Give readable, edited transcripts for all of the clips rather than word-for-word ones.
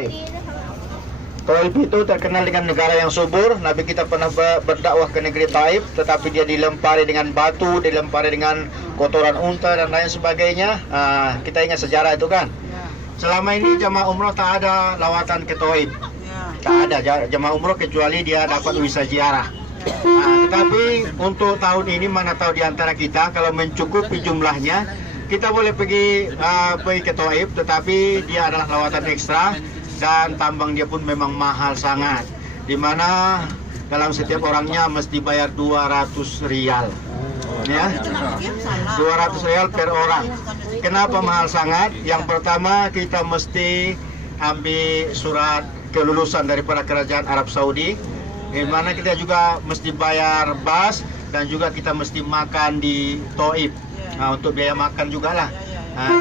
Taib. Taib itu terkenal dengan negara yang subur. Nabi kita pernah berdakwah ke negeri Taib, tetapi dia dilempari dengan batu, dilempari dengan kotoran unta dan lain sebagainya. Kita ingat sejarah itu kan. Selama ini jamaah umroh tak ada lawatan ke Taib. Tak ada jamaah umroh kecuali dia dapat visa ziarah. Tetapi untuk tahun ini mana tahu di antara kita kalau mencukupi jumlahnya, kita boleh pergi ke Taib, tetapi dia adalah lawatan ekstra dan tambang dia pun memang mahal sangat. Dimana dalam setiap orangnya mesti bayar 200 rial. Ya, 200 rial per orang. Kenapa mahal sangat? Yang pertama kita mesti ambil surat kelulusan daripada kerajaan Arab Saudi, di mana kita juga mesti bayar bas dan juga kita mesti makan di Taib. Untuk biaya makan juga lah.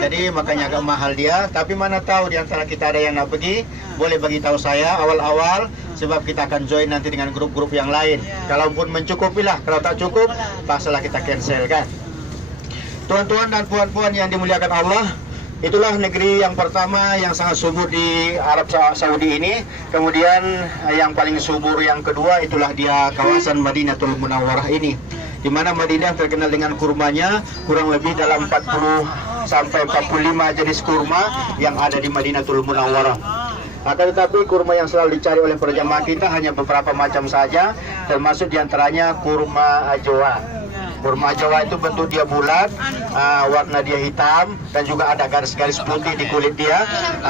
Jadi makanya agak mahal dia. Tapi mana tahu di antara kita ada yang nak pergi, boleh bagi tahu saya awal-awal, sebab kita akan join nanti dengan grup-grup yang lain. Kalaupun mencukupi lah, kalau tak cukup, pasalah kita cancel kan. Tuan-tuan dan puan-puan yang dimuliakan Allah, itulah negeri yang pertama yang sangat subur di Arab Saudi ini. Kemudian yang paling subur yang kedua itulah dia kawasan Madinatul Munawwarah ini, di mana Madinah terkenal dengan kurmanya. Kurang lebih dalam 40 sampai 45 jenis kurma yang ada di Madinatul Munawwarah. Akan tetapi kurma yang selalu dicari oleh para jamaah kita hanya beberapa macam saja, termasuk diantaranya kurma ajwa. Kurma Jawa itu bentuk dia bulat, warna dia hitam, dan juga ada garis-garis putih di kulit dia.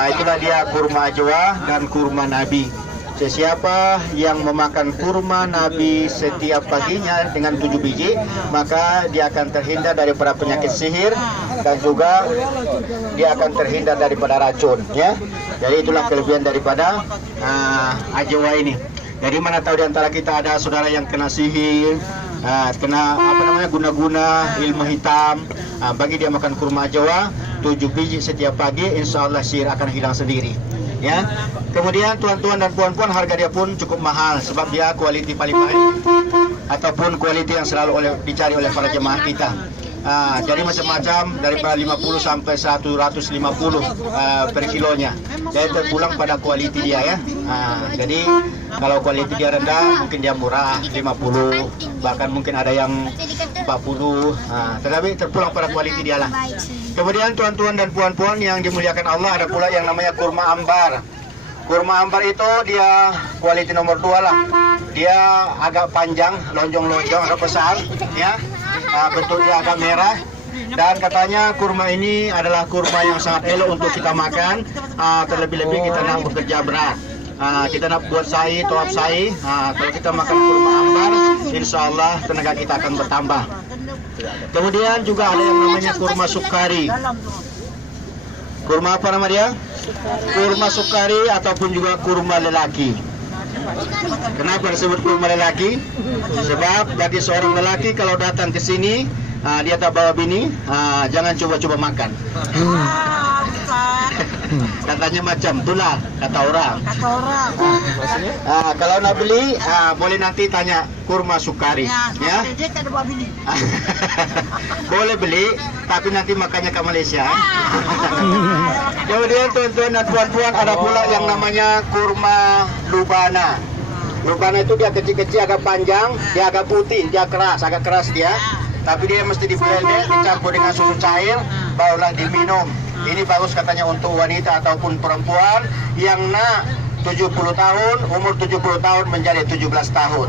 Itulah dia kurma Jawa dan kurma Nabi. Sesiapa yang memakan kurma Nabi setiap paginya dengan 7 biji, maka dia akan terhindar daripada penyakit sihir dan juga dia akan terhindar daripada racun. Ya, jadi itulah kelebihan daripada Ajwa ini. Jadi mana tahu di antara kita ada saudara yang kena sihir, kena guna-guna ilmu hitam, bagi dia makan kurma Jawa 7 biji setiap pagi, insya Allah sihir akan hilang sendiri. Ya. Kemudian tuan-tuan dan puan-puan, harga dia pun cukup mahal sebab dia kualiti paling baik ataupun kualiti yang selalu dicari oleh para jemaah kita. Jadi macam-macam daripada 50 sampai 150 per kilonya. Jadi terpulang pada kualiti dia ya. Jadi kalau kualiti dia rendah mungkin dia murah 50, bahkan mungkin ada yang 40. Tetapi terpulang pada kualiti dia lah. Kemudian tuan-tuan dan puan-puan yang dimuliakan Allah, ada pula yang namanya kurma ambar. Kurma ambar itu dia kualiti nomor 2 lah. Dia agak panjang, lonjong-lonjong, agak besar ya. Bentuknya agak merah, dan katanya kurma ini adalah kurma yang sangat elok untuk kita makan, terlebih-lebih kita nak bekerja berat, kita nak buat sai, toap sai. Kalau kita makan kurma ambar, insya Allah tenaga kita akan bertambah. Kemudian juga ada yang namanya kurma sukari. Kurma apa nama dia? Kurma sukari ataupun juga kurma lelaki. Kenapa disebut kurma lelaki? Sebab bagi seorang lelaki kalau datang ke sini, dia tak bawa bini, jangan coba-coba makan. Katanya macam itulah kata orang. Kalau nak beli, boleh nanti tanya kurma sukari. Ya. Boleh beli, tapi nanti makannya ke Malaysia. Kemudian tuan-tuan dan puan-puan, ada pula yang namanya kurma lubana. Lubana itu dia kecil-kecil, agak panjang, dia agak putih, dia keras, agak keras dia. Tapi dia mesti di blender, dicampur dengan susu cair, barulah diminum. Ini bagus katanya untuk wanita ataupun perempuan yang nak 70 tahun, umur 70 tahun menjadi 17 tahun.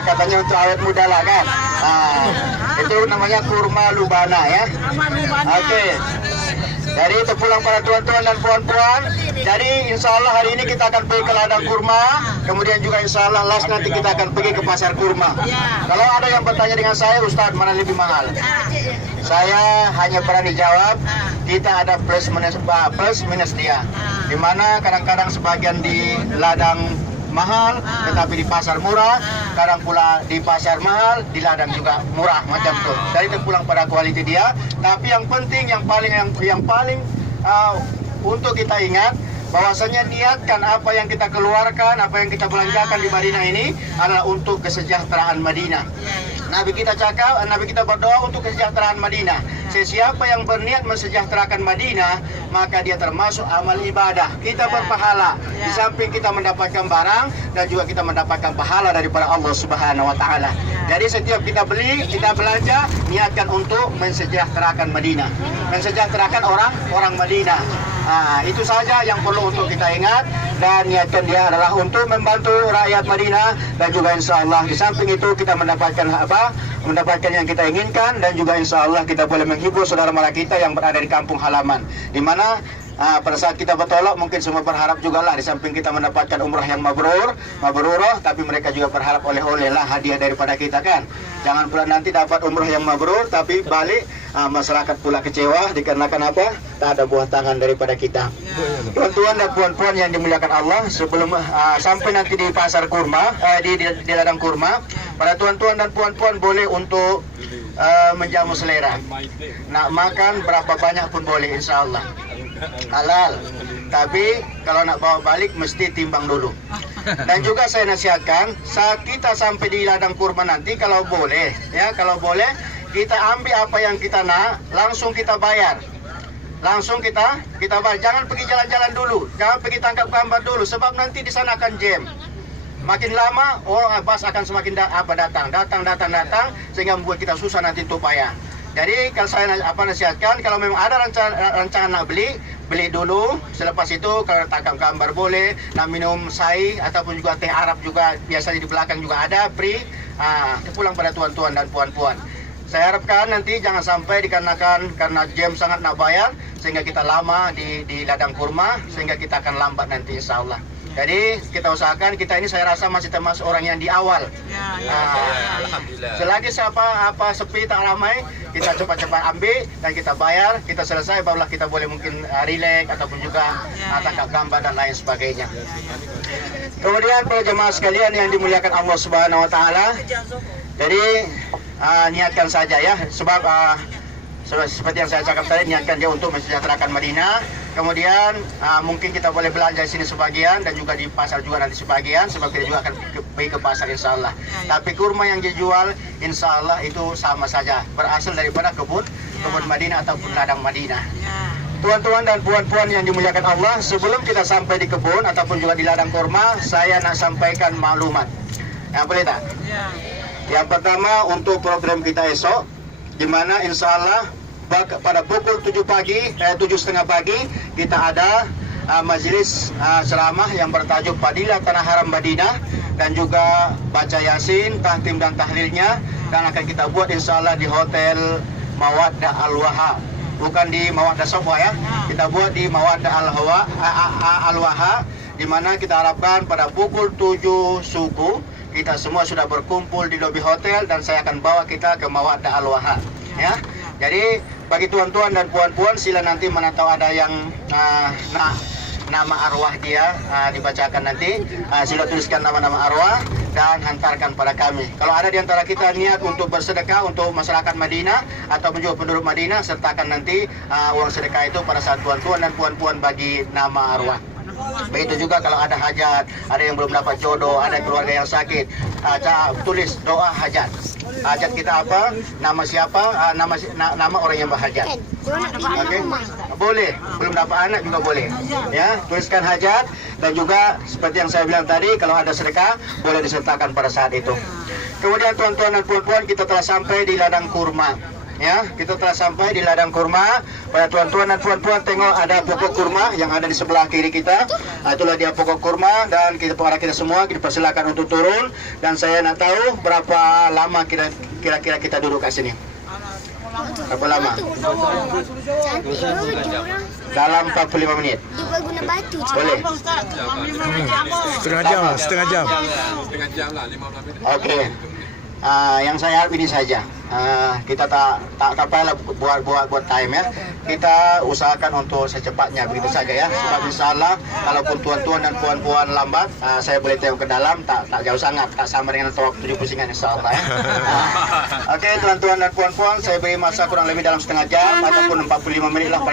Katanya untuk awet muda lah kan. Itu namanya kurma lubana ya. Oke. Jadi itu pulang para tuan-tuan dan puan-puan. Jadi insya Allah hari ini kita akan pergi ke ladang kurma. Kemudian juga insya Allah last nanti kita akan pergi ke pasar kurma. Kalau ada yang bertanya dengan saya, Ustadz mana lebih mahal? Saya hanya berani jawab, kita ada plus minus dia. Dimana kadang-kadang sebagian di ladang mahal, tetapi di pasar murah. Kadang pula di pasar mahal, di ladang juga murah macam itu. Jadi terpulang pada kualiti dia. Tapi yang penting, yang paling untuk kita ingat, bahwasanya niatkan apa yang kita keluarkan, apa yang kita belanjakan di Madinah ini adalah untuk kesejahteraan Madinah. Nabi kita cakap, Nabi kita berdoa untuk kesejahteraan Madinah. Sesiapa yang berniat mensejahterakan Madinah, maka dia termasuk amal ibadah. Kita berpahala. Di samping kita mendapatkan barang dan juga kita mendapatkan pahala daripada Allah Subhanahu wa taala. Jadi setiap kita beli, kita belanja, niatkan untuk mensejahterakan Madinah. Mensejahterakan orang Madinah. Itu saja yang perlu untuk kita ingat, dan niatkan dia adalah untuk membantu rakyat Madinah, dan juga insya Allah di samping itu kita mendapatkan mendapatkan yang kita inginkan, dan juga insya Allah kita boleh menghibur saudara mara kita yang berada di kampung halaman, di mana pada saat kita bertolak mungkin semua berharap juga lah, di samping kita mendapatkan umrah yang mabrurah, tapi mereka juga berharap oleh-oleh lah hadiah daripada kita kan. Jangan pula nanti dapat umrah yang mabrur tapi balik masyarakat pula kecewa dikarenakan apa? Tak ada buah tangan daripada kita. Tuan-tuan dan puan-puan yang dimuliakan Allah, sebelum sampai nanti di pasar kurma, di ladang kurma, para tuan-tuan dan puan-puan boleh untuk menjamu selera. Nak makan berapa banyak pun boleh, insya Allah halal. Tapi kalau nak bawa balik mesti timbang dulu. Dan juga saya nasihatkan, saat kita sampai di ladang kurma nanti, kalau boleh kita ambil apa yang kita nak, langsung kita bayar. Langsung kita bayar. Jangan pergi jalan-jalan dulu, jangan pergi tangkap gambar dulu, sebab nanti di sana akan jam. Makin lama orang bas akan semakin datang, sehingga membuat kita susah nanti untuk bayar. Jadi kalau saya nasihatkan, kalau memang ada rancangan nak beli dulu. Selepas itu kalau tangkap gambar boleh, nak minum sai ataupun juga teh Arab juga biasanya di belakang juga ada free. Pulang pada tuan-tuan dan puan-puan. Saya harapkan nanti jangan sampai dikarenakan karena jam sangat nak bayar sehingga kita lama di ladang kurma, sehingga kita akan lambat nanti insya Allah. Jadi kita usahakan, kita ini saya rasa masih termasuk orang yang di awal. Alhamdulillah. Selagi sepi tak ramai, kita cepat-cepat ambil dan kita bayar, kita selesai, barulah kita boleh mungkin relax ataupun juga tangkap gambar dan lain sebagainya. Kemudian para jemaah sekalian yang dimuliakan Allah Subhanahu wa taala. Jadi niatkan saja ya, sebab seperti yang saya cakap tadi, niatkan dia untuk mensejahterakan Madinah. Kemudian mungkin kita boleh belanja di sini sebagian dan juga di pasar juga nanti sebagian, sebab kita juga akan pergi ke pasar insya Allah. Tapi kurma yang dijual insya Allah itu sama saja, berasal daripada kebun Madinah ataupun ladang Madinah. Tuan-tuan dan puan-puan yang dimuliakan Allah, sebelum kita sampai di kebun ataupun juga di ladang kurma, saya nak sampaikan maklumat. Boleh tak? Yang pertama untuk program kita esok, di mana insya Allah pada pukul 7.30 pagi kita ada majlis ceramah yang bertajuk Fadilah Tanah Haram Madinah, dan juga baca Yasin, tahtim dan tahlilnya, dan akan kita buat insya Allah di Hotel Mawaddah Al-Waha, bukan di Mawaddah Sofwa ya. Kita buat di Mawaddah Al-Waha, di mana kita harapkan pada pukul 7 suku kita semua sudah berkumpul di lobi hotel, dan saya akan bawa kita ke Mawaddah Al-Waha ya. Jadi bagi tuan-tuan dan puan-puan, sila nanti mana tahu ada yang nama arwah dia dibacakan nanti, sila tuliskan nama-nama arwah dan hantarkan pada kami. Kalau ada di antara kita niat untuk bersedekah untuk masyarakat Madinah atau juga penduduk Madinah, sertakan nanti uang sedekah itu pada saat tuan-tuan dan puan-puan bagi nama arwah. Begitu juga kalau ada hajat, ada yang belum dapat jodoh, ada keluarga yang sakit, tulis doa hajat. Hajat kita apa? Nama siapa? Nama orang yang berhajat. Okey. Boleh. Belum dapat anak juga boleh. Ya, tuliskan hajat, dan juga seperti yang saya bilang tadi, kalau ada sedekah boleh disertakan pada saat itu. Kemudian tuan-tuan dan puan-puan, kita telah sampai di ladang kurma. Ya, kita telah sampai di ladang kurma. Pada tuan-tuan dan puan-puan, tengok ada pokok kurma yang ada di sebelah kiri kita. Itulah dia pokok kurma, dan kita semua dipersilakan untuk turun. Dan saya nak tahu berapa lama kira-kira kita duduk kat sini. Berapa lama? Dalam 45 menit. Boleh. Setengah jam lah. Setengah jam lah, 15 minit. Okey. Yang saya harap ini saja. Kita tak payahlah buat time ya. Kita usahakan untuk secepatnya, begitu saja ya. Sebab insyaAllah kalaupun tuan-tuan dan puan-puan lambat, saya boleh tengok ke dalam, tak jauh sangat, tak sama dengan waktu 7 pusingan insyaAllah ya. Okey tuan-tuan dan puan-puan, saya beri masa kurang lebih dalam setengah jam ataupun 45 menit lah.